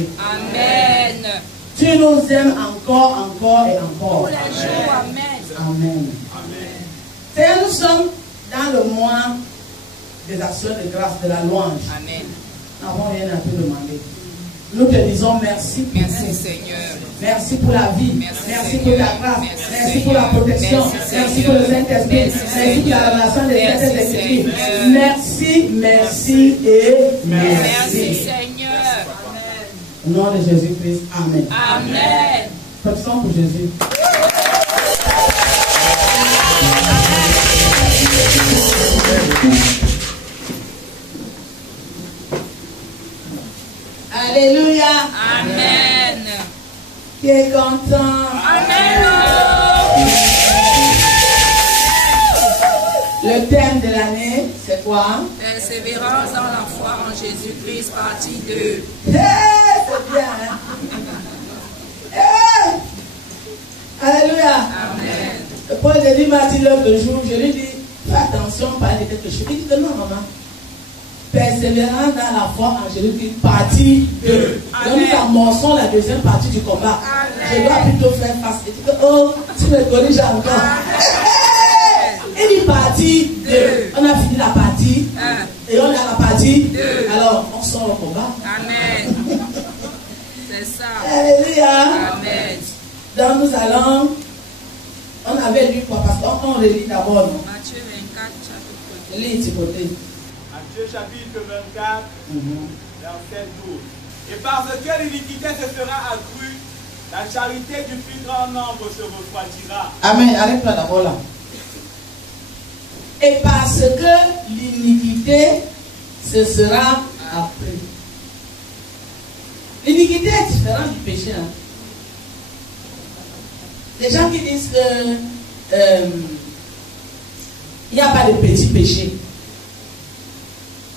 Jésus. Amen. Tu nous aimes encore, encore et encore. Tous les jours, amen. Amen. Seigneur, nous sommes dans le mois des actions de grâce, de la louange. Amen. Nous n'avons rien à te demander. Nous te disons merci. Merci Seigneur. Merci pour la vie. Merci pour ta grâce. Merci pour la protection. Merci pour le Saint-Esprit. Merci pour la relation des Saintes Écritures. Merci, merci et merci. Merci Seigneur. Au nom de Jésus-Christ. Amen. Amen. Protestons pour Jésus. Alléluia. Amen. Qui est content? Amen. Le thème de l'année, c'est quoi? Persévérance dans la foi en Jésus-Christ, partie 2. C'est bien, hein? Alléluia. Amen. Le Paul a dit, m'a dit l'autre jour, je lui dis, fais attention, parler de quelque chose. Il dit que non, maman. Persévérance dans la foi en Jésus-Christ, partie 2. Donc nous amorçons la deuxième partie du combat. Amen. Je dois plutôt faire face. Il dit que, oh, tu me corriges encore. Il dit partie 2. On a fini la partie 1. Et on a la partie 2. Alors, on sort le combat. Amen. C'est ça. Alléluia. Amen. Donc nous allons, on avait lu quoi? Parce qu'on relit d'abord. Matthieu 24, chapitre 2. Lis, Timothée. Matthieu chapitre 24, verset 12. Et parce que l'iniquité se sera accrue, la charité du plus grand nombre se refroidira. Amen. Arrête-toi d'abord là. Et parce que l'iniquité se sera accrue. L'iniquité est différente du péché. Hein. Les gens qui disent que il n'y a pas de petit péché.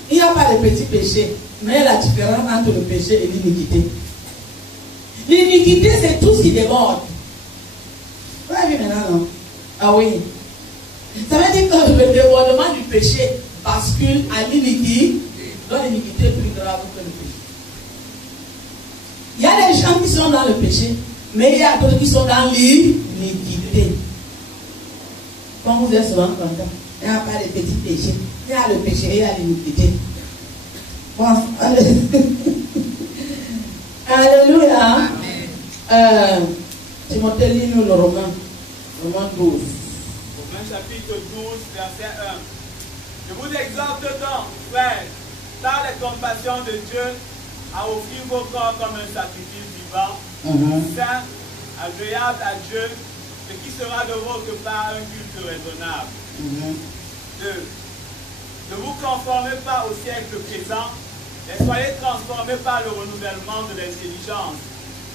Il n'y a pas de petit péché. Mais il y a la différence entre le péché et l'iniquité. L'iniquité, c'est tout ce qui déborde. Vous avez vu maintenant, non? Ah oui. Ça veut dire que le débordement du péché bascule à l'iniquité. Donc l'iniquité est plus grave que le péché. Il y a des gens qui sont dans le péché, mais il y a d'autres qui sont dans l'iniquité. Comme vous êtes souvent content, il n'y a pas de petits péchés. Il y a le péché et il y a l'iniquité. Bon, alléluia. Amen. Timothée, lis-nous le Romain 12. Romains chapitre 12, verset 1. Je vous exhorte donc, frères, par les compassions de Dieu, à offrir vos corps comme un sacrifice vivant, saint, agréable à Dieu, ce qui sera de votre part un culte raisonnable. 2. Ne vous conformez pas au siècle présent, mais soyez transformés par le renouvellement de l'intelligence,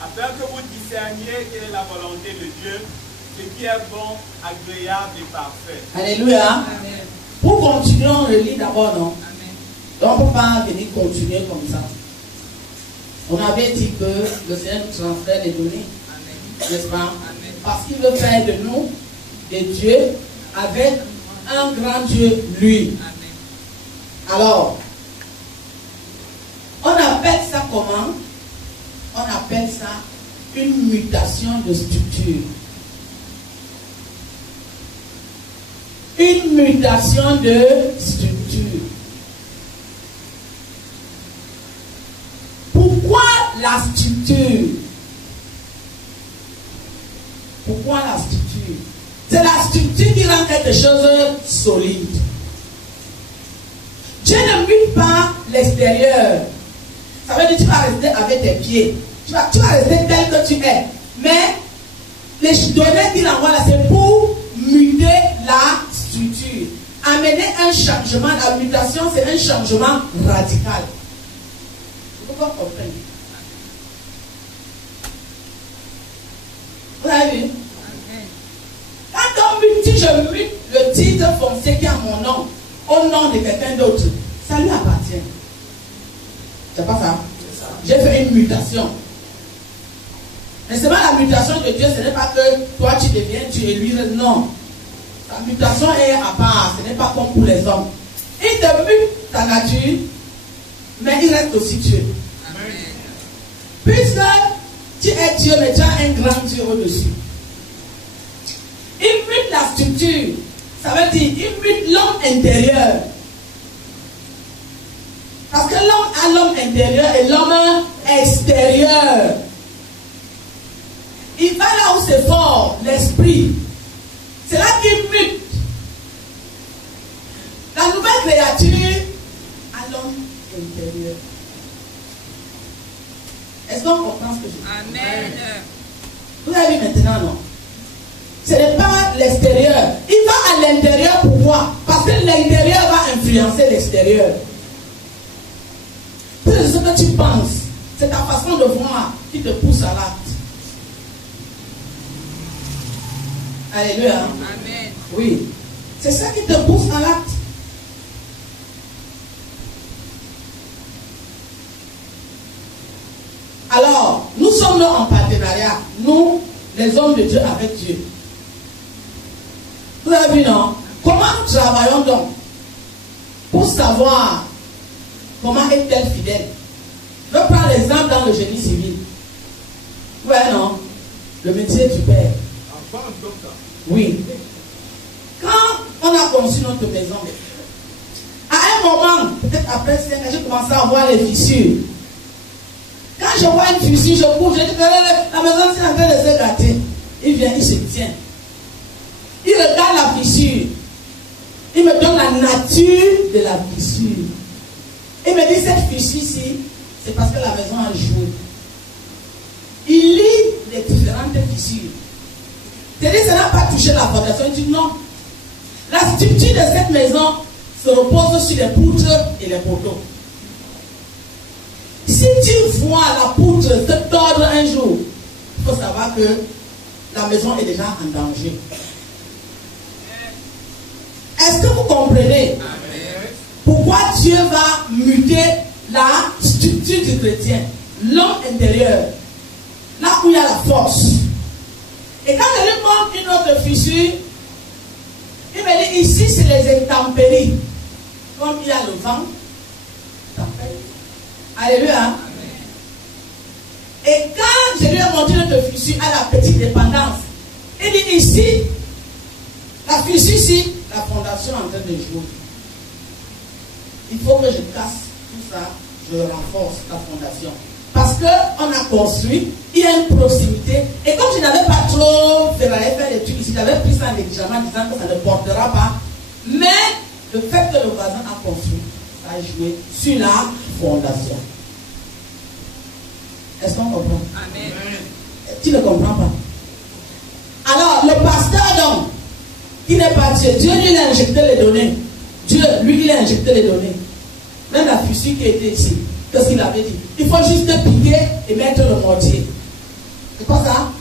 afin que vous discerniez quelle est la volonté de Dieu, ce qui est bon, agréable et parfait. Alléluia. Amen. Pour continuer, on relit d'abord, non? Amen. Donc on ne peut pas venir continuer comme ça. On avait dit que le Seigneur nous transfère les données, Amen. n'est-ce pas? Amen. Parce qu'il veut faire de nous des dieux avec un grand Dieu, lui. Amen. Alors, on appelle ça comment? On appelle ça une mutation de structure. Une mutation de structure. Pourquoi la structure? Pourquoi la structure? C'est la structure qui rend quelque chose solide. Dieu ne mute pas l'extérieur. Ça veut dire que tu vas rester avec tes pieds. Tu vas rester tel que tu es. Mais les données qu'il envoie là, c'est pour muter la structure. Amener un changement. La mutation, c'est un changement radical. Vous pouvez comprendre. Vous avez vu? Quand on mute, si je mute le titre foncier qui a mon nom au nom de quelqu'un d'autre, ça lui appartient. C'est pas ça? J'ai fait une mutation. Mais c'est pas la mutation de Dieu, ce n'est pas que toi tu deviens Dieu et lui, non. La mutation est à part, ce n'est pas comme pour les hommes. Il te mute ta nature, mais il reste aussi Dieu. Amen. es Dieu, mais tu as un grand Dieu au-dessus. Il mute la structure. Ça veut dire, il mute l'homme intérieur. Parce que l'homme a l'homme intérieur et l'homme extérieur. Il va là où c'est fort, l'esprit. C'est là qu'il mute. La nouvelle créature a l'homme intérieur. Est-ce qu'on comprend ce que je dis? Amen. Vous avez vu maintenant, non? Ce n'est pas l'extérieur. Il va à l'intérieur, pourquoi? Parce que l'intérieur va influencer l'extérieur. C'est ce que tu penses. C'est ta façon de voir qui te pousse à l'acte. Alléluia. Amen. Oui. C'est ça qui te pousse à l'acte. Alors, nous sommes en partenariat. Nous, les hommes de Dieu avec Dieu. Vous avez vu, non? Comment nous travaillons donc pour savoir comment est-elle fidèle? Je prends l'exemple dans le génie civil. Ouais, non? Le métier du père. Oui. Quand on a conçu notre maison, à un moment, peut-être après 5 ans, j'ai commencé à voir les fissures. Quand je vois une fissure, je cours, je dis que la maison est en train de se gâter. Il vient, il se tient. Il regarde la fissure. Il me donne la nature de la fissure. Il me dit, cette fissure-ci, c'est parce que la maison a joué. Il lit les différentes fissures. C'est-à-dire, ça n'a pas touché la fondation. Il dit non. La structure de cette maison se repose sur les poutres et les poteaux. Si tu vois la poutre se tordre un jour, il faut savoir que la maison est déjà en danger. Est-ce que vous comprenez? Amen. Pourquoi Dieu va muter la structure du chrétien, l'homme intérieur, là où il y a la force? Et quand je lui montre une autre fissure, il me dit ici c'est les intempéries. Comme il y a le vent, tempête. Alléluia. Amen. Et quand je lui ai montré notre fissure à la petite dépendance, il dit ici, la fissure ici, la fondation est en train de jouer. Il faut que je casse tout ça, je renforce la fondation. Parce qu'on a construit, il y a une proximité. Et comme je n'avais pas trop fait des trucs ici, j'avais pris ça en négligemment disant que ça ne portera pas. Mais le fait que le voisin a construit, ça a joué sur la fondation. Est-ce qu'on comprend? Amen. Tu ne comprends pas? Alors, le pasteur donc, qui n'est pas Dieu, Dieu lui a injecté les données. Dieu, lui, il a injecté les données. Même la fissure qui était ici, qu'est-ce qu'il avait dit? Il faut juste piquer et mettre le mortier. C'est pas ça?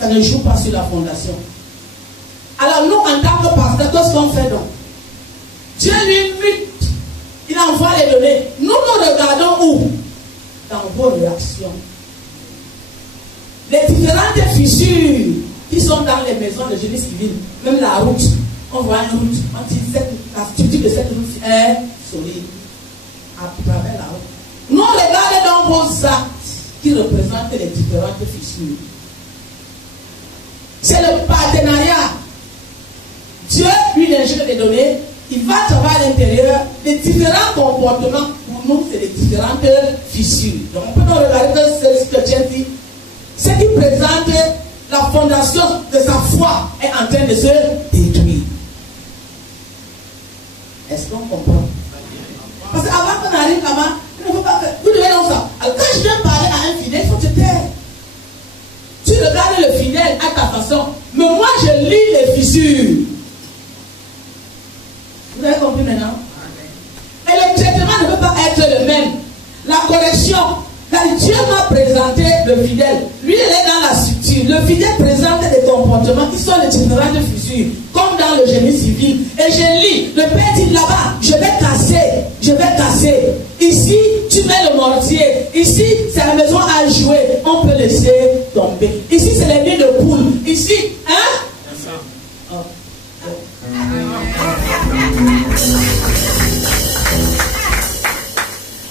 Ça ne joue pas sur la fondation. Alors nous, en tant que pasteur, qu'est-ce qu'on fait donc? Dieu lui mute. Il envoie les données. Nous nous regardons où? Dans vos réactions. Les différentes fissures qui sont dans les maisons de génie civil, même la route, on voit une route, on dit la structure de cette route est solide à travers la route. Nous regardons dans vos actes qui représentent les différentes fissures. C'est le partenariat. Dieu lui injecte les données, il va travailler à l'intérieur. Les différents comportements, pour nous, c'est les différentes fissures. Donc on peut donc regarder ce que Dieu dit. Ce qui présente la fondation de sa foi est en train de se détruire. Est-ce qu'on comprend? Parce qu'avant qu'on arrive là-bas, il ne faut pas faire. Vous devez dans ça. Alors quand je viens parler à un fidèle, il faut te taire. Tu regardes le fidèle à ta façon. Mais moi, je lis les fissures. Vous avez compris maintenant? Et le traitement ne peut pas être le même. La correction. Dieu m'a présenté le fidèle. Lui, il est dans la structure. Le fidèle présente des comportements qui sont les différentes fissures, comme dans le génie civil. Et je lis. Le père dit là-bas, je vais casser. Je vais casser. Ici, tu mets le mortier. Ici, c'est la maison à jouer. On peut laisser tomber. Ici, c'est les nids de poule. Ici, hein? Oh.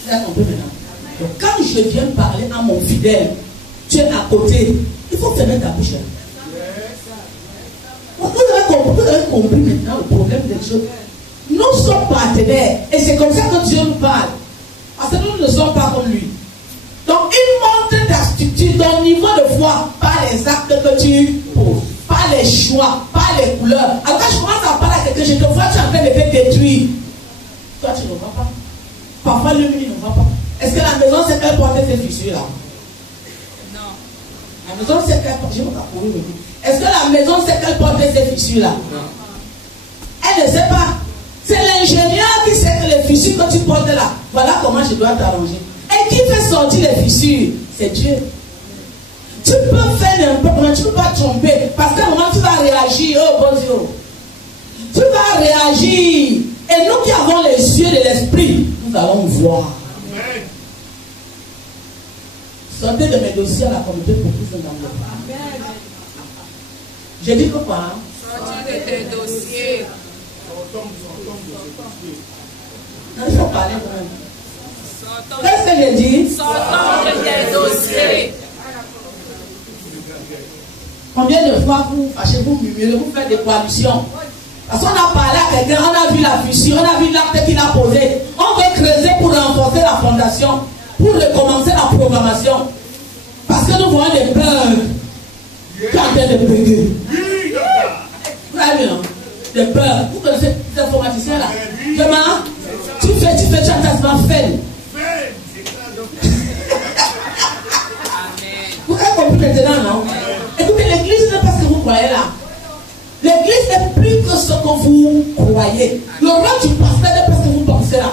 Vous avez compris maintenant? Donc, quand je viens parler à mon fidèle, tu es à côté. Il faut fermer ta bouche. Vous avez compris maintenant le problème des choses. Nous sommes partenaires et c'est comme ça que Dieu nous parle. Parce que nous ne sommes pas comme lui. Donc il montre ta structure, ton niveau de foi par les actes que tu poses, par les choix, par les couleurs. Alors quand je commence à parler à quelqu'un, je te vois, tu es en train de te détruire. Toi tu ne vois pas. Parfois lui ne voit pas. Est-ce que la maison sait qu'elle portait ces fissures là? Non. La maison sait qu'elle portait. Je vais pas courir. Est-ce que la maison sait qu'elle portait ces fissures là? Non. Elle ne sait pas. C'est l'ingénieur qui sait que les fissures que tu portes là, voilà comment je dois t'arranger. Et qui fait sortir les fissures? C'est Dieu. Tu peux faire n'importe quoi, tu ne peux pas tromper. Parce qu'à un moment, tu vas réagir. Oh bon Dieu. Tu vas réagir. Et nous qui avons les yeux de l'esprit, nous allons voir. Amen. Sortez de mes dossiers à la communauté pour plus d'enveloppe. J'ai dit que quoi? Sortez de tes dossiers. Non, il faut parler quand même. Qu'est-ce que j'ai dit? Sortons de tes dossiers. Combien de fois vous fâchez, vous murmurez, vous faites des coalitions? Parce qu'on a parlé à quelqu'un, on a vu la fissure, on a vu l'acte qu'il a posé. On veut creuser pour renforcer la fondation, pour recommencer la programmation. Parce que nous voyons des bugs qui sont en train de bugger. Vous avez vu, non? Des bugs. Vous connaissez ces informaticiens là? Demain, tu fais, tu as quasiment fait. Vous avez compris maintenant, non? Écoutez, l'église n'est pas ce que vous croyez là. L'église est plus que ce que vous croyez. Le rôle du pasteur n'est pas ce que vous pensez là.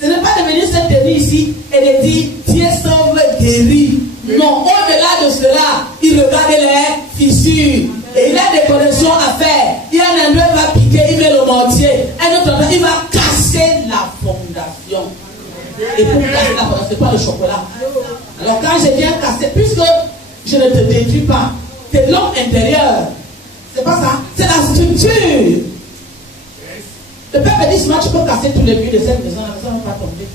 Ce n'est pas de venir se tenir ici et de dire Dieu sauve, guérit. Non, au-delà de cela, il regarde les fissures. Et il a des connexions à faire. Il y a un endroit qui va piquer, il met le mortier. Un autre endroit, il va casser la fondation. Et pour casser la fondation, c'est pas le chocolat. Alors quand je viens casser, puisque je ne te détruis pas, c'est l'homme intérieur. C'est pas ça, c'est la structure. Le père me dit souvent, tu peux casser tous les murs de cette maison, la maison ne va pas tomber.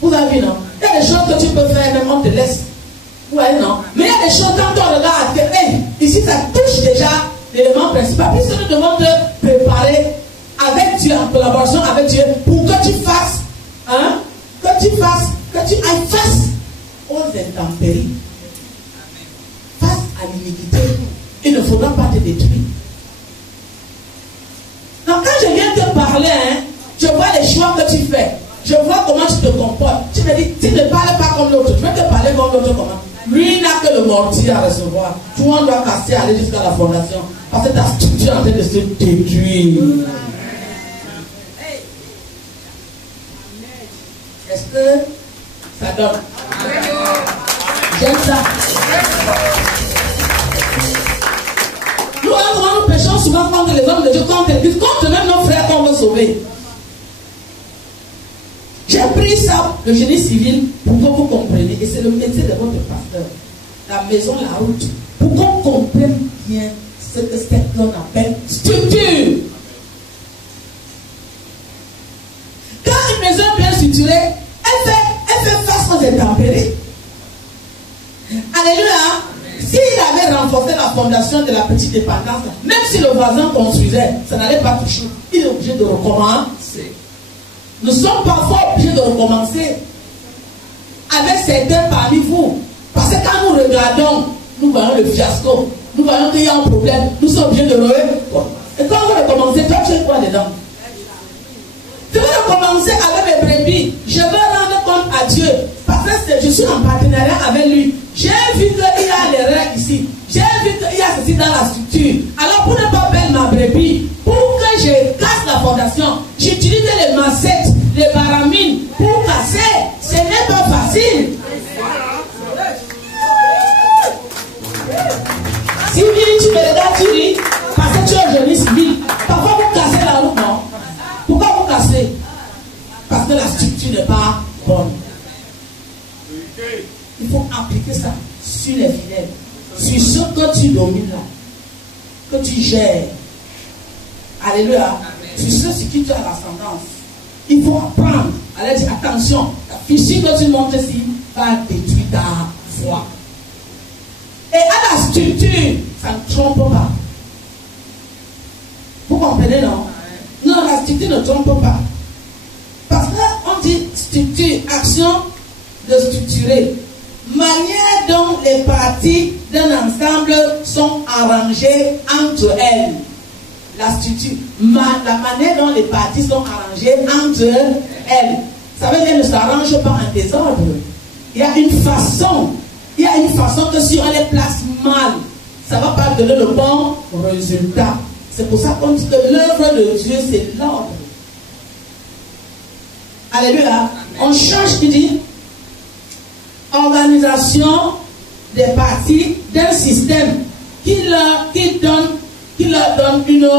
Vous avez vu, non? Il y a des choses que tu peux faire, même on te laisse. Vous voyez, non? Mais il y a des choses, quand on regarde, hey, ici ça touche déjà l'élément principal. Puisque nous devons te préparer avec Dieu, en collaboration avec Dieu, pour que tu fasses, hein? Que tu ailles face aux intempéries, face à l'humidité. Il ne faudra pas te détruire. Donc quand je viens te parler, hein, je vois les choix que tu fais. Je vois comment tu te comportes. Tu me dis, tu ne parles pas comme l'autre. Je vais te parler comme l'autre comment. Lui n'a que le mortier à recevoir. Tout le monde doit casser, aller jusqu'à la fondation. Parce que ta structure est en train de se détruire. Est-ce que ça donne? J'aime ça. Nous, comment nous péchons souvent contre les hommes de Dieu, contre l'Église, contre même nos frères qu'on veut sauver. J'ai pris ça, le génie civil, pour que vous compreniez, et c'est le métier de votre pasteur, la maison, la route, pour qu'on comprenne bien ce que c'est qu'on appelle structure. Quand une maison est bien structurée, elle fait face aux intempéries. Alléluia. S'il avait renforcé la fondation de la petite dépendance, même si le voisin construisait, ça n'allait pas toucher. Il est obligé de recommencer. Nous sommes parfois obligés de recommencer avec certains parmi vous. Parce que quand nous regardons, nous voyons le fiasco, nous voyons qu'il y a un problème, nous sommes obligés de recommencer. Et quand vous recommencez, toi tu es quoi dedans? Je vais recommencer avec mes brebis. Je veux rendre compte à Dieu. Parce que je suis en partenariat avec lui. J'ai vu qu'il y a l'erreur ici. J'ai vu qu'il y a ceci dans la structure. Alors pour ne pas perdre ma brebis, pour que je casse la fondation, j'utilise les massettes, les baramines pour casser. Ce n'est pas facile. Si tu me regardes, tu ris, parce que tu es jeune civil. Parfois vous cassez la route, non? Pourquoi vous cassez? Parce que la structure n'est pas bonne. Il faut appliquer ça sur les fidèles, sur ce que tu domines là, que tu gères. Alléluia. Sur ceux sur qui tu as l'ascendance. Il faut apprendre à leur dire attention, la fissure que tu montes ici va détruire ta foi. structure, ça ne trompe pas. Vous comprenez, non? Non, la structure ne trompe pas. Parce qu'on dit structure, action de structurer. Manière dont les parties d'un ensemble sont arrangées entre elles. La structure, la manière dont les parties sont arrangées entre elles. Ça veut dire qu'elles ne s'arrangent pas en désordre. Il y a une façon que si on les place mal, ça ne va pas donner le bon résultat. C'est pour ça qu'on dit que l'œuvre de Dieu, c'est l'ordre. Alléluia. On change, il dit, organisation des parties d'un système qui leur donne une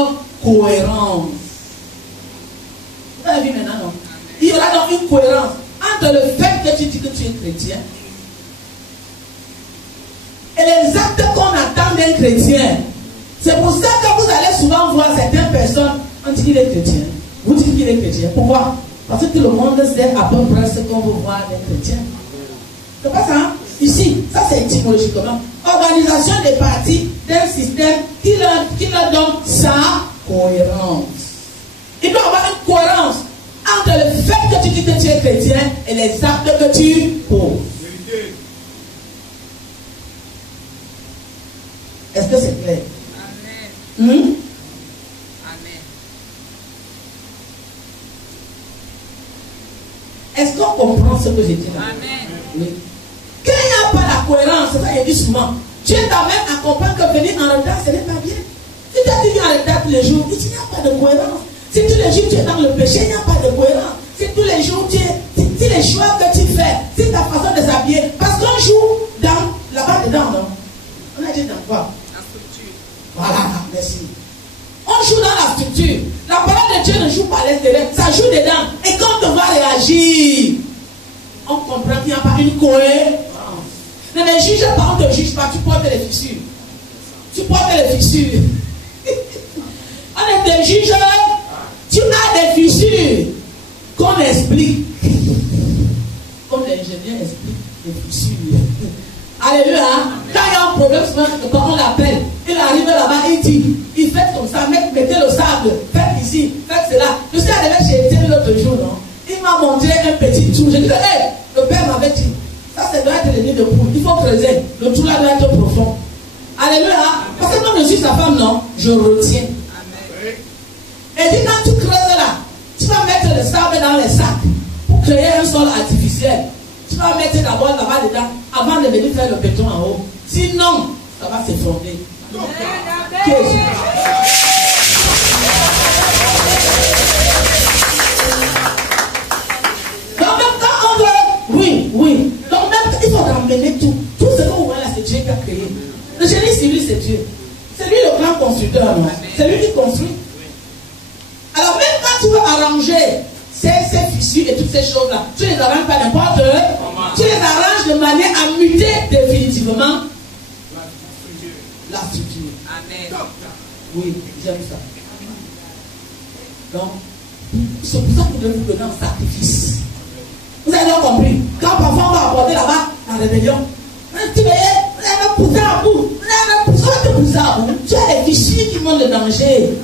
cohérence. Vous avez vu maintenant, non? Il y aura donc une cohérence entre le fait que tu dis que tu es chrétien et les actes qu'on attend d'un chrétien. C'est pour ça que vous allez souvent voir certaines personnes, on dit qu'il est chrétien. Vous dites qu'il est chrétien. Pourquoi? Parce que tout le monde sait à peu près ce qu'on veut voir d'un chrétien. C'est pas ça? Ici, ça c'est étymologiquement. Organisation des parties d'un système qui leur donne sa cohérence. Il doit y avoir une cohérence entre le fait que tu dis que tu es chrétien et les actes que tu poses. Est-ce que c'est clair? Amen. Amen. Est-ce qu'on comprend ce que j'ai dit là? Amen. Oui. Quand il n'y a pas la cohérence, c'est ça qu'il dit souvent. Dieu t'a même à comprendre que venir en retard, ce n'est pas bien. Si tu as dit en retard tous les jours, il n'y a pas de cohérence. Si tous les jours tu es dans le péché, il n'y a pas de cohérence. Si tous les jours si les choix que tu fais, si ta façon de s'habiller, parce qu'on joue dans là-bas dedans, non? On a dit dans quoi? La structure. Voilà, merci. On joue dans la structure. La parole de Dieu ne joue pas à l'extérieur, ça joue dedans. Et quand on va réagir, on comprend qu'il n'y a pas une cohérence. Ne les juge pas, on ne te juge pas, tu portes les fissures. Tu portes les fissures. On ne te juge, tu as des fissures qu'on explique. Comme l'ingénieur explique les fissures. Alléluia. Quand il y a un problème, quand on l'appelle, il arrive là-bas, il dit, il fait comme ça, mettez le sable, faites ici, faites cela. Je suis arrivé chez Étienne l'autre jour, non? Il m'a montré un petit trou. J'ai dit, hey, le père m'avait dit, ça doit être le nid de poule. Il faut creuser. Le trou là doit être profond. Alléluia. Parce que quand je suis sa femme, non, je retiens. Amen. Et dit, quand tu creuses là, tu vas mettre le sable dans les sacs pour créer un sol artificiel. Tu vas mettre d'abord là-bas dedans avant de venir faire le béton en haut. Sinon, ça va s'effondrer. Donc même quand on veut, oui. Donc même il faut ramener tout ce que vous voyez là, c'est Dieu qui a créé. Le génie civil, c'est Dieu. C'est lui le grand constructeur, non? C'est lui qui construit. Alors même quand tu veux arranger ces fissures et toutes ces choses-là, tu les arranges pas n'importe comment. Tu les arranges de manière à muter définitivement la structure. Amen. Oui, j'aime ça. Donc, c'est pour ça que nous devons vous donner un sacrifice. Vous avez bien compris. Quand parfois on va aborder là-bas la rébellion, tu voyais, vous avez poussé à bout. Tu as les fissures qui montrent le danger.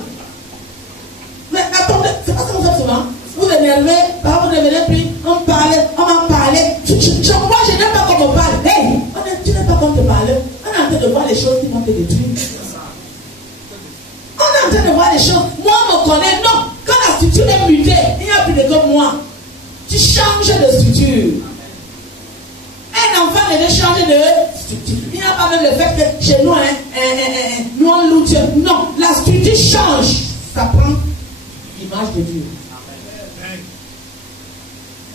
Mais attendez, c'est pas ça que vous faites souvent. Vous énervez, vous devenez plus, on m'en parlait. Moi, je n'aime pas qu'on me parle. Hey, tu n'aimes pas qu'on te parle. On est en train de voir les choses qui vont te détruire. On est en train de voir les choses. Moi, on me connaît. Non, quand la structure est mutée, il n'y a plus de comme moi. Tu changes de structure. Un enfant ne veut changer de structure. Il n'y a pas même le fait que chez nous, nous on loue Dieu. Non, la structure change. Ça prend l'image de Dieu.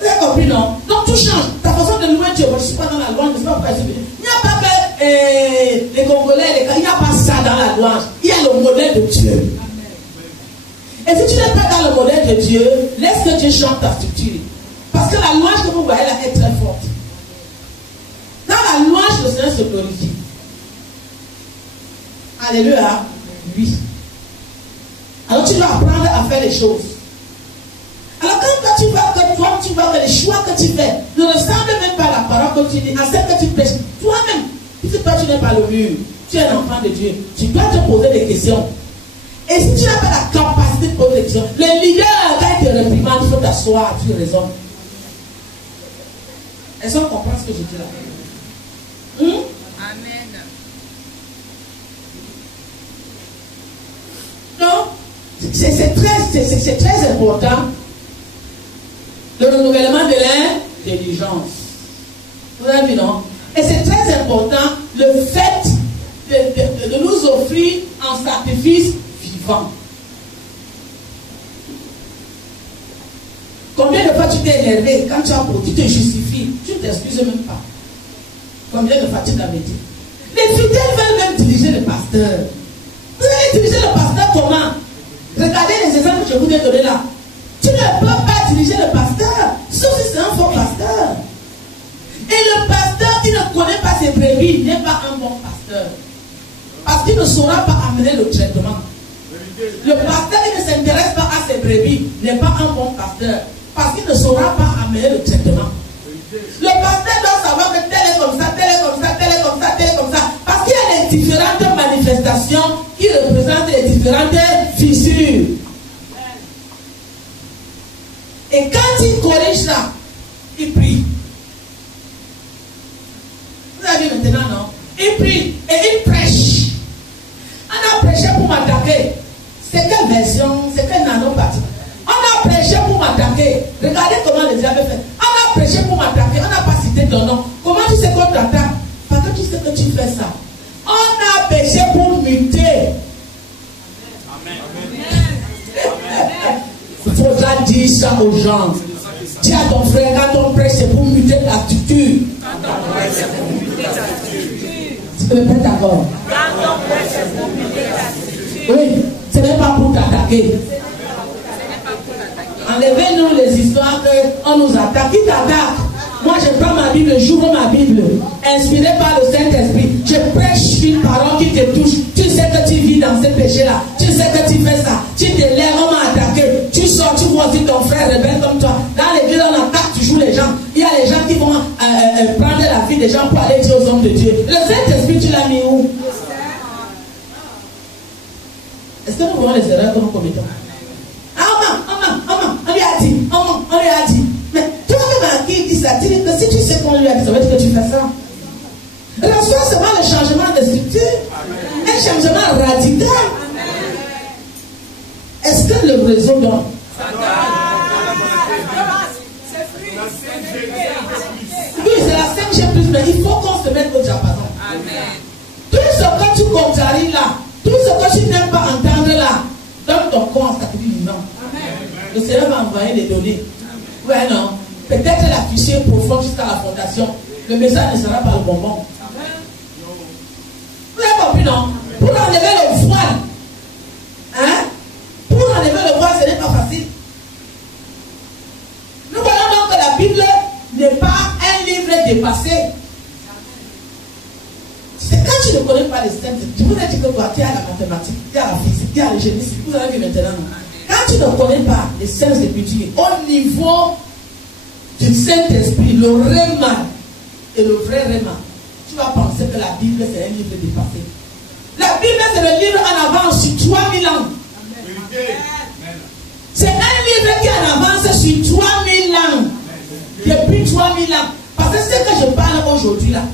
Vous avez compris, non? Donc tout change. Ta façon de louer Dieu. Moi, je ne suis pas dans la louange, je ne suis pas pourquoi je suis venu. Il n'y a pas que les Congolais, il n'y a pas ça dans la louange. Il y a le modèle de Dieu. Et si tu n'es pas dans le modèle de Dieu, laisse que Dieu chante ta structure. Parce que la louange que vous voyez là est très forte. Dans la louange, le Seigneur se glorifie. Alléluia. Oui. Alors tu dois apprendre à faire les choses. Alors quand tu vois que les choix que tu fais ne ressemblent même pas à la parole que tu dis, à celle que tu prêches, toi-même, si toi tu n'es pas le mur. Tu es un enfant de Dieu. Tu dois te poser des questions. Et si tu n'as pas la capacité de poser des questions, le leader, quand il te réprimande, il faut t'asseoir, tu raisonnes. Est-ce qu'on comprend ce que je dis là? Amen. Non, c'est très important. Le renouvellement de l'intelligence. Vous avez vu, non? Et c'est très important le fait de nous offrir un sacrifice vivant. Combien de fois tu t'es énervé quand tu as produit, tu te justifies, tu ne t'excuses même pas. Combien de fois tu l'avais dit? Les fidèles veulent même diriger le pasteur. Vous allez diriger le pasteur comment? Regardez les exemples que je vous ai donnés là. Tu ne peux pas diriger le pasteur, sauf si c'est un faux pasteur. Et le pasteur qui ne connaît pas ses brebis n'est pas un bon pasteur. Parce qu'il ne saura pas amener le traitement. Le pasteur qui ne s'intéresse pas à ses brebis n'est pas un bon pasteur. Parce qu'il ne saura pas amener le traitement. Le pasteur doit savoir que tel est comme ça, tel est comme ça, tel est comme ça, tel est comme ça. Parce qu'il y a les différentes manifestations qui représentent les différentes fissures. Et quand il corrige ça, il prie. Vous avez vu maintenant, non? Il prie et il prêche. On a prêché pour m'attaquer. C'est quelle version? C'est quelle nanopathie? On a prêché pour m'attaquer. Regardez comment les diables fait. On a prêché pour m'attaquer. On n'a pas cité ton nom. Comment tu sais qu'on t'attaque? Parce que tu sais que tu fais ça. On a prêché pour muter. Il faudra dire ça aux gens. Dis à ton frère, quand on prêche, c'est pour muter l'attitude. Tu peux le mettre d'accord? Oui, ce n'est pas pour t'attaquer. Enlevez-nous les histoires qu'on nous attaque. Qui t'attaque? Moi, je prends ma Bible, j'ouvre ma Bible, inspiré par le Saint-Esprit. Je prêche une parole qui te touche. Tu sais que tu vis dans ce péché-là. Tu sais que tu fais ça. Tu te lèves, on m'a attaqué. Tu sors, tu vois aussi ton frère rebelle comme toi. Dans l'église, on attaque toujours les gens. Il y a les gens qui vont prendre la vie des gens pour aller dire aux hommes de Dieu. Le Saint-Esprit, tu l'as mis où? Est-ce que nous voyons les erreurs que nous commettons? On lui a dit, on lui a dit. Mais toi-même qui dit ça, tu dis que si tu sais qu'on lui a dit, ça veut dire que tu fais ça. Reçois seulement le changement de structure. Un changement radical. Est-ce que le réseau donne? Oui, c'est la 5G+, mais il faut qu'on se mette au diapason. Tout ce que tu contraries là, tout ce que tu n'aimes pas entendre là, donne ton corps en sacrifice vivant. Le Seigneur va envoyer les données. Ouais, non. Peut-être l'afficher profond jusqu'à la fondation. Le message ne sera pas le bonbon. Vous avez compris, non? Pour enlever le voile, hein? Pour enlever le voile, ce n'est pas facile. Nous voyons donc que la Bible n'est pas un livre dépassé. C'est quand tu ne connais pas les systèmes, tu vous ai dit que toi, tu as la mathématique, tu as la physique, tu as le génie civil. Vous avez vu maintenant, non? Quand tu ne connais pas les sciences d'écriture, au niveau du Saint-Esprit, le Réma et le vrai Réma, tu vas penser que la Bible c'est un livre dépassé. La Bible c'est le livre en avance sur 3000 ans. C'est un livre qui est en avance sur 3000 ans. Depuis 3000 ans. Parce que ce que je parle aujourd'hui là,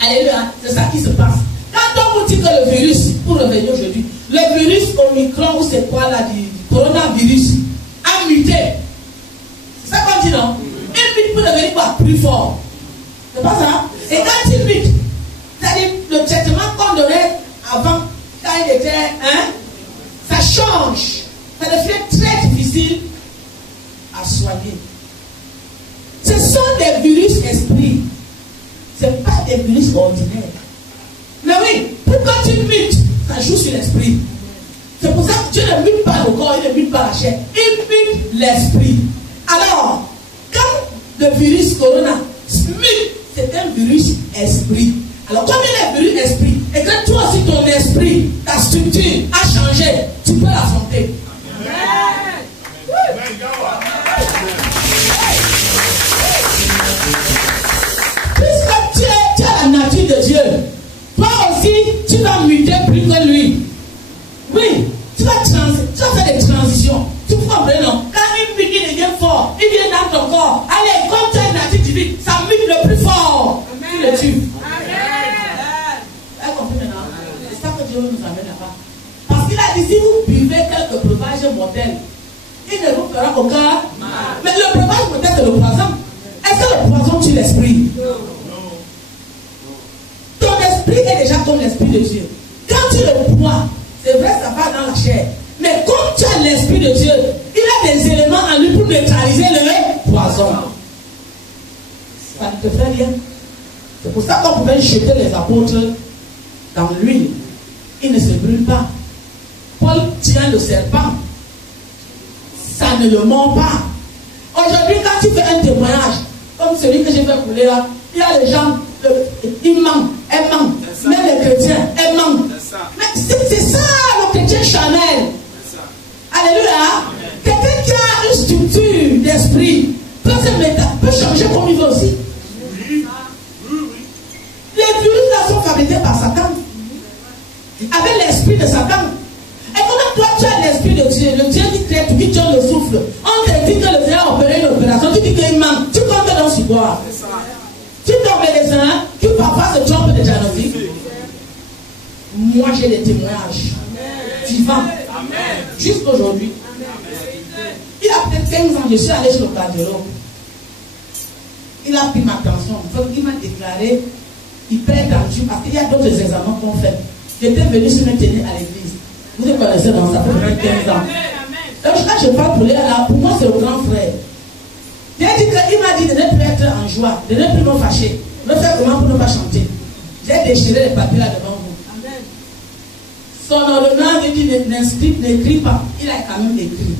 alléluia, c'est ça qui se passe. Quand on vous dit que le virus, pour revenir aujourd'hui, le virus Omicron ou c'est quoi là, du coronavirus, a muté. C'est ça qu'on dit, non? Il mute pour devenir quoi? Plus fort. C'est pas ça? Et quand il mute, c'est-à-dire le traitement qu'on donnait avant, quand il était, hein, ça change. Ça devient très difficile à soigner. Ce sont des virus esprits. Ce n'est pas des virus ordinaires. Mais oui, pourquoi tu mutes? Ça joue sur l'esprit. C'est pour ça que Dieu ne mute pas le corps, il ne mute pas la chair. Il mute l'esprit. Alors, quand le virus corona mute, c'est un virus esprit. Alors, comme il est virus esprit, et que toi aussi ton esprit, ta structure a changé, tu peux l'affronter. Puisque tu as la nature de Dieu, Oui, tu vas faire des transitions. Tu comprends, non? Quand une pique devient fort, il vient dans ton corps. Allez, comme tu as une nature divine, ça mute le plus fort. Tu le tues. Vous comprenez maintenant? C'est ça que Dieu nous amène là-bas. Parce qu'il a dit, si vous buvez quelques breuvages mortels, il ne vous fera aucun mal. Mais le breuvage mortel, c'est le poison. Est-ce que le poison tue l'esprit? Ton esprit est déjà comme l'esprit de Dieu. Quand tu le bois, c'est vrai, ça va dans la chair. Mais comme tu as l'esprit de Dieu, il a des éléments en lui pour neutraliser le poison. Ça ne te fait rien. C'est pour ça qu'on pouvait jeter les apôtres dans l'huile. Ils ne se brûlent pas. Paul tient le serpent. Ça ne le mord pas. Aujourd'hui, quand tu fais un témoignage, comme celui que j'ai fait couler là, il y a les gens, ils mentent, elles mentent. Même les chrétiens, elles mentent. Mais c'est ça le chrétien charnel. Alléluia. Quelqu'un qui a une structure d'esprit peut changer comme il veut aussi. Les virus là sont fabriqués par Satan. Avec l'esprit de Satan. Et comment toi tu as l'esprit de Dieu, le Dieu qui crée tout, qui donne le souffle. On te dit que le Dieu a opéré une opération, tu dis qu'il manque, tu comptes dans ce bois. Tu tombes médecin qui parfois se trompe de diagnostic. Moi j'ai des témoignages vivants. Jusqu'aujourd'hui. Il a peut-être 15 ans, je suis allé chez le cardiologue. Il a pris ma tension. Il m'a déclaré hypertendu parce qu'il y a d'autres examens qu'on fait. J'étais venu se maintenir à l'église. Vous le connaissez dans ça fait 15 ans. Donc quand je parle pour lui, là, pour moi c'est le grand frère. Il m'a dit de ne plus être en joie, de ne plus me fâcher. Me faire comment pour ne pas chanter. J'ai déchiré les papiers là devant vous. Son ordonnance dit n'écris pas. Il a quand même écrit.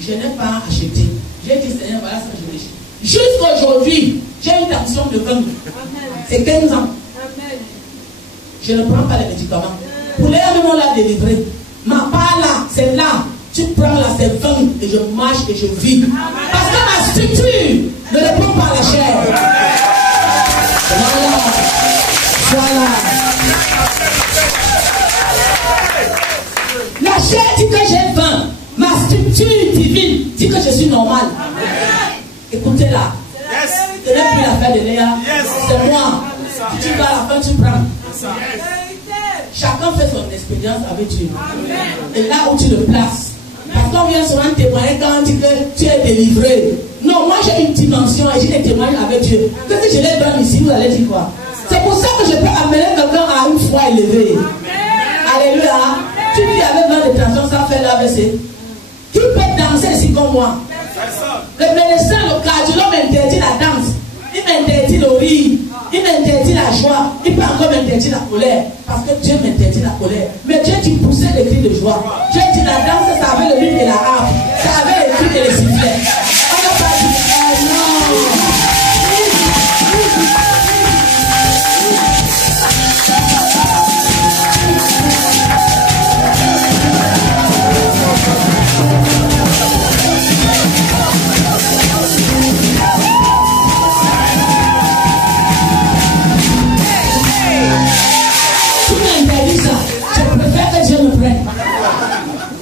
Je n'ai pas acheté. J'ai dit Seigneur, voilà ce que je vais. Jusqu'aujourd'hui, j'ai une tension de 20. C'est 15 ans. Je ne prends pas les médicaments. Pour les animaux là délivrés, ma part là, c'est là. Tu prends là, c'est 20 et je marche et je vis. Parce que ma structure ne répond pas à la chair. Voilà. La chair dit que j'ai 20. Ma structure divine dit que je suis normale. Écoutez là. Ce n'est plus l'affaire de Léa. C'est moi. Si tu vas à la fin, tu prends. Chacun fait son expérience avec Dieu. Et là où tu le places. Parce qu'on vient souvent témoigner quand on dit que tu es délivré. Non, moi j'ai une dimension et j'ai des témoignages avec Dieu. Que si je les donne ici, vous allez dire quoi? C'est pour ça que je peux amener quelqu'un à une foi élevée. Alléluia. Tu dis avec 20 de tension, ça fait l'AVC. Qui peut danser ici comme moi? Le médecin, le cardiologue m'interdit la danse. Il m'interdit le rire. Il m'interdit la joie. Il peut encore m'interdire la colère. Parce que Dieu m'interdit la colère. Mais Dieu dit pousser les cris de joie. Dieu dit la danse, ça avait le rythme et la harpe. Ça avait les cris et les sifflets. On n'a pas dit non.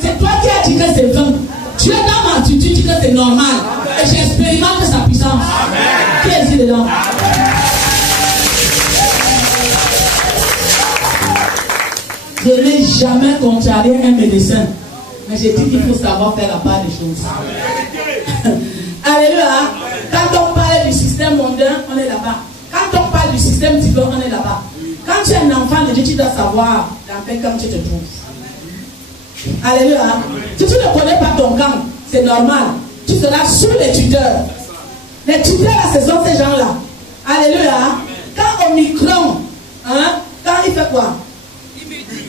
C'est toi qui as dit que c'est 20. Tu es dans ma attitude, tu dis que c'est normal. Et j'expérimente sa puissance. Amen. Qui est ici dedans? Je n'ai jamais contrarié un médecin. Mais j'ai dit qu'il faut savoir faire la part des choses. Alléluia. Quand on parle du système mondain, on est là-bas. Quand on parle du système divin, on est là-bas. Quand tu es un enfant de Dieu, tu dois savoir dans quel camp tu te trouves. Alléluia. Si tu ne connais pas ton camp, c'est normal. Tu seras sous les tuteurs. Les tuteurs, là, ce sont ces gens-là. Alléluia. Quand Omicron, hein, quand il fait quoi?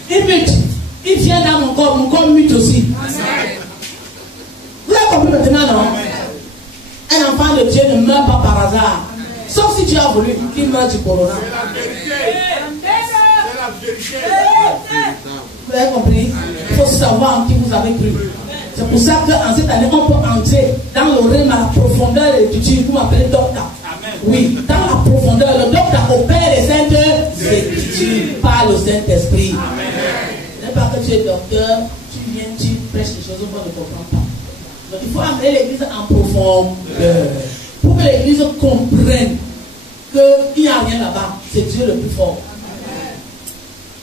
Il mute. Il vient dans mon corps mute aussi. Vous avez compris maintenant, non? Un enfant de Dieu ne meurt pas par hasard. Sauf si tu as voulu qu'il meure du corona. Vous avez compris? Il faut savoir en qui vous avez cru. C'est pour ça qu'en cette année, on peut entrer dans le rime à la profondeur de l'écriture. Vous m'appelez docteur. Oui, dans la profondeur. Le docteur opère les saintes écritures par le Saint-Esprit. pas que tu es docteur, tu viens, tu prêches des choses qu'on ne comprend pas. Donc il faut amener l'église en profondeur. Pour que l'église comprenne qu'il n'y a rien là-bas. C'est Dieu le plus fort.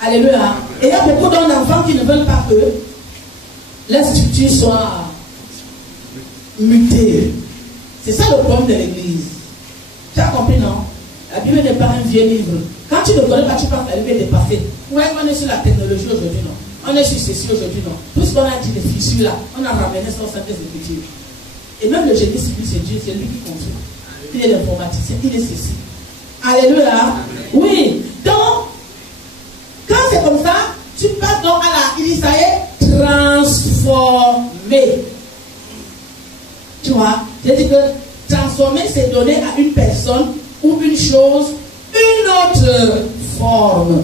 Alléluia. Et il y a beaucoup d'enfants qui ne veulent pas que la structure soit mutée. C'est ça le problème de l'église. Tu as compris, non? La Bible n'est pas un vieux livre. Quand tu ne connais pas, tu penses que la Bible est dépassée. Ouais, on est sur la technologie aujourd'hui, non? On est sur ceci aujourd'hui, non? Tout ce qu'on a dit, les fissures là, on a ramené ça au sein des Écritures. Et même le génie civil, c'est Dieu, c'est lui qui contrôle. Il est l'informaticien, il est ceci. Alléluia. Oui. Donc, quand c'est comme ça, tu passes donc à la... Il dit, ça y est, transformé. Tu vois? J'ai dit que transformer, c'est donner à une personne ou une chose une autre forme.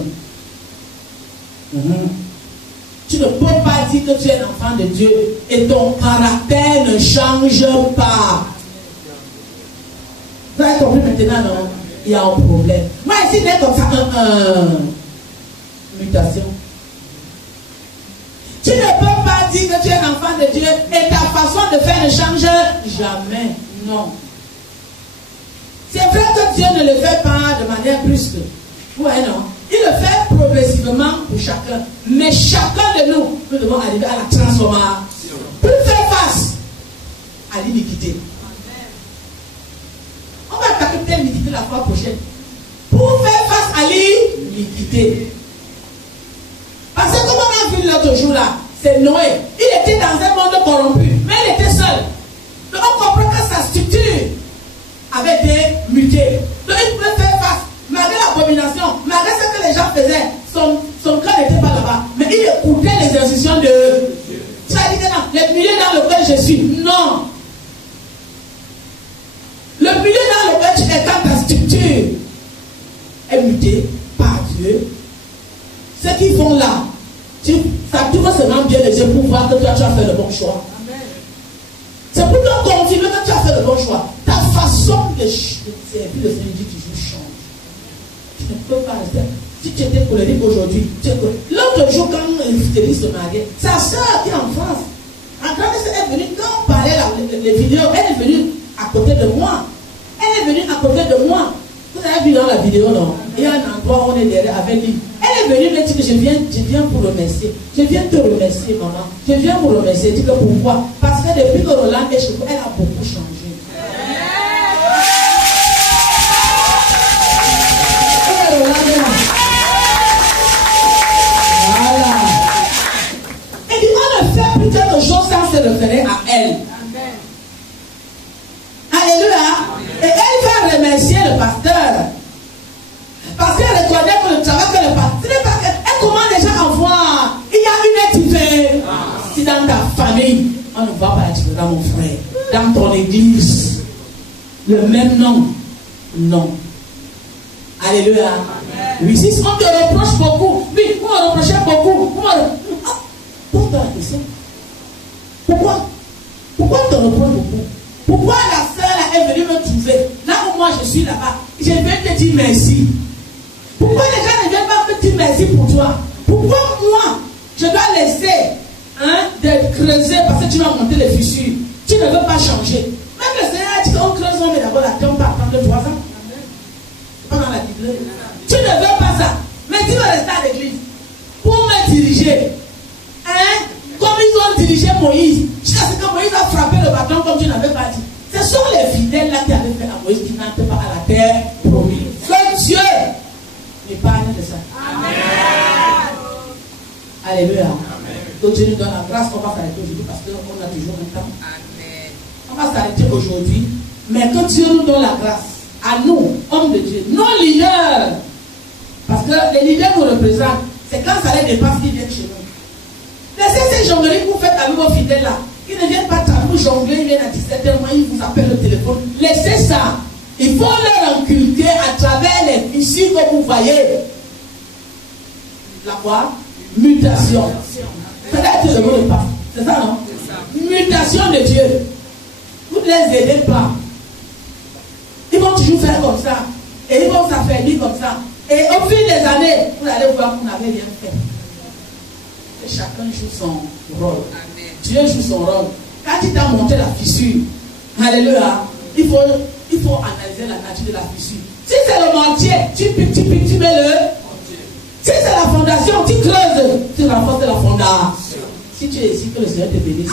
Tu ne peux pas dire que tu es l'enfant de Dieu et ton caractère ne change pas. Vous avez compris maintenant, non? Il y a un problème. Moi, ici, il est comme ça, mutation. Tu ne peux pas dire que tu es l'enfant de Dieu et ta façon de faire ne change jamais. Non. C'est vrai que Dieu ne le fait pas de manière brusque. Ouais, non. Il le fait progressivement pour chacun. Mais chacun de nous, nous devons arriver à la transformation. Pour faire face à l'iniquité. On va attaquer telle iniquité la fois prochaine. Pour faire face à l'iniquité. Parce que comme on a vu l'autre jour là, c'est Noé. Il était dans un monde corrompu, mais il était seul. Donc on comprend que sa structure avait été mutée. Donc il pouvait faire face, malgré l'abomination, malgré ce que les gens faisaient, son cœur n'était pas là-bas. Mais il écoutait les instructions de... Tu as dit que non, le milieu dans lequel je suis. Non. Le milieu dans lequel tu es, quand ta structure est mutée par Dieu, ce qu'ils font là, ça tourne seulement bien les yeux pour voir que toi tu as fait le bon choix. C'est pour te confirmer que tu as fait le bon choix. Ta façon de servir le Seigneur toujours change. Tu ne peux pas rester. Si tu étais colérique aujourd'hui, l'autre jour quand Frédéric se mariait, sa soeur qui est en France, en grande sœur est venue, quand on parlait les vidéos, elle est venue à côté de moi. Elle est venue à côté de moi. Vous avez vu dans la vidéo, non? Il y a un endroit où on est derrière avec lui. Elle est venue me dire que je viens pour remercier. Je viens te remercier, maman. Je viens pour remercier. Je dis que pourquoi? Parce que depuis que Roland est chez vous, elle a beaucoup changé. Voilà. Elle dit, on ne fait plus quelque chose sans se référer à elle. Alléluia. Et elle va remercier le pasteur. Parce qu'elle reconnaît que le travail que le pasteur, elle commence déjà à voir. Il y a une différence. Si dans ta famille, on ne voit pas la différence, mon frère. Dans ton église, le même nom. Non. Alléluia. Oui, si on te reproche beaucoup, oui, vous me reprochez beaucoup. Pose-toi la question. Pourquoi on te reproche beaucoup? Pourquoi la sœur là est venue me trouver? Là où moi je suis là-bas, je viens te dire merci. Pourquoi les gens ne viennent pas me dire merci pour toi? Pourquoi moi, je dois laisser de creuser parce que tu vas monter les fissures? Tu ne veux pas changer. Même le Seigneur a dit qu'on creuse, on met d'abord la tombe par attendre 3 ans. C'est pas dans la Bible. Tu ne veux pas ça. Mais tu veux rester à l'église pour me diriger. Comme ils ont dirigé Moïse. Jusqu'à ce que Moïse a frappé le bâton comme tu n'avais pas dit. Ce sont les fidèles là qui avaient fait à Moïse qui n'entrent pas à la terre promise. Que Dieu n'épargne de ça. Amen. Alléluia. Donc Dieu nous donne la grâce. On va s'arrêter aujourd'hui parce qu'on a toujours un temps. Amen. On va s'arrêter aujourd'hui. Mais que Dieu nous donne la grâce. À nous, hommes de Dieu, nos leaders. Parce que les leaders nous représentent. C'est quand ça les dépasse qu'ils viennent chez nous. Laissez ces jongleries que vous faites avec vos fidèles là. Ils ne viennent pas vous jongler, ils viennent à 17h, moi ils vous appellent au téléphone. Laissez ça. Il faut leur inculquer à travers les fissures que vous voyez. La quoi? Mutation. Peut-être le mot de passe. C'est ça, non? Mutation de Dieu. Vous ne les aidez pas. Ils vont toujours faire comme ça. Et ils vont s'affaiblir comme ça. Et au fil des années, vous allez voir que vous n'avez rien fait. chacun joue son rôle. Amen. Dieu joue son rôle. Quand il t'a montré la fissure, alléluia, il faut analyser la nature de la fissure. Si c'est le mortier, tu piques, tu mets le. Si c'est la fondation, tu creuses, tu renforces la fondation. Si tu es ici, que le Seigneur te bénisse.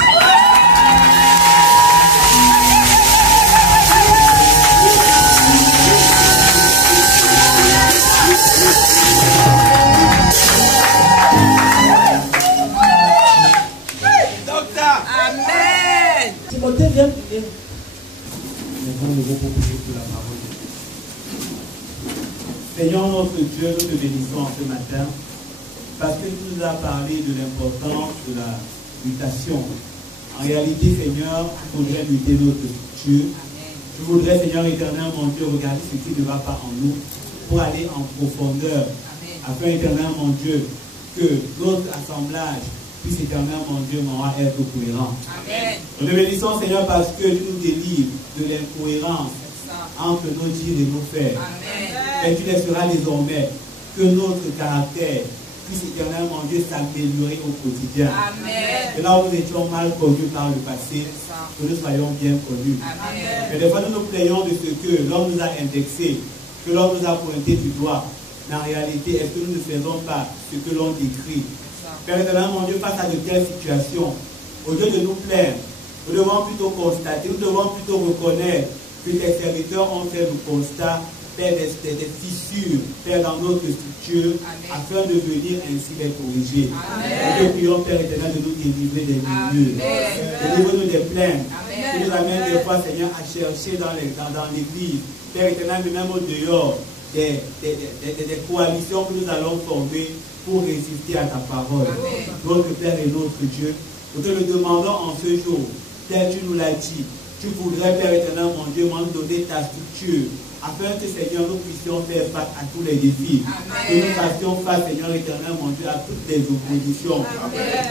Amen. Timothée, viens prier. Maintenant, nous allons prier pour la parole de Dieu. Seigneur notre Dieu, nous te bénissons ce matin parce que tu nous as parlé de l'importance de la mutation. En réalité, Seigneur, il faudrait muter notre structure. Je voudrais, Seigneur éternel, mon Dieu, regarder ce qui ne va pas en nous pour aller en profondeur. Afin, éternel, mon Dieu, que notre assemblage puisse, éternel, mon Dieu, être cohérent. Amen. Nous te bénissons, Seigneur, parce que tu nous délivres de l'incohérence entre nos dires et nos faits. Amen. Et tu laisseras désormais que notre caractère puisse, éternel, mon Dieu, s'améliorer au quotidien. Amen. Et là où nous étions mal connus par le passé, que nous soyons bien connus. Amen. Mais des fois, nous nous plaignons de ce que l'homme nous a indexé, que l'homme nous a pointé du doigt. Mais en réalité, est-ce que nous ne faisons pas ce que l'on décrit? Père éternel, mon Dieu, face à de telles situations, au lieu de nous plaindre, nous devons plutôt constater, nous devons plutôt reconnaître que tes serviteurs ont fait le constat, Père, des fissures, Père, dans notre structure, afin de venir ainsi les corriger. Nous te prions, Père éternel, de nous délivrer des milieux. Délivre-nous des plaintes. Tu nous amènes des fois, Seigneur, à chercher dans l'église, Père éternel, même au dehors, des coalitions que nous allons former pour résister à ta parole. Notre Père et notre Dieu, nous te le demandons en ce jour, tel tu nous l'as dit, tu voudrais, Père éternel, mon Dieu, m'en donner ta structure, afin que, Seigneur, nous puissions faire face à tous les défis. Que nous fassions face, Seigneur éternel, mon Dieu, à toutes les oppositions.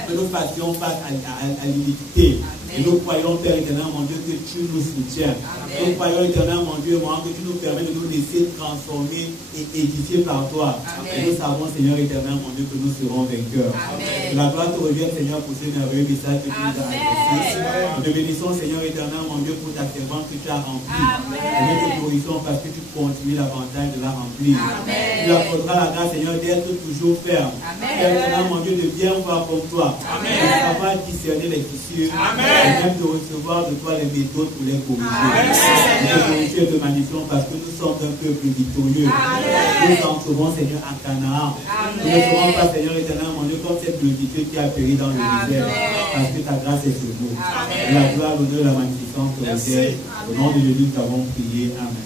Que nous fassions face à l'iniquité. Et nous croyons, Père éternel, mon Dieu, que tu nous soutiens. Nous croyons, éternel, mon Dieu, que tu nous permets de nous laisser transformer et édifier par toi. Et nous savons, Seigneur éternel, mon Dieu, que nous serons vainqueurs. Que la gloire te revienne, Seigneur, pour ce merveilleux message que tu nous as adressé. Nous te bénissons, Seigneur éternel, mon Dieu, pour ta servante que tu as remplie. Et nous te glorifions parce que tu continues l'avantage de la remplir. Tu accorderas la grâce, Seigneur, d'être toujours ferme. Père éternel, mon Dieu, de bien voir comme toi. De savoir discerner les fissures. Et même de recevoir de toi les méthodes pour les corriger. Nous te glorifions et te magnifions parce que nous sommes un peuple victorieux. Nous entrerons, Seigneur, à Canaan. Nous ne serons pas, Seigneur éternel, mon Dieu, comme cette multitude qui a péri dans le désert. Parce que ta grâce est sur nous. Et la gloire, l'honneur et la magnificence te reviennent. Au nom de Jésus, nous avons prié. Amen.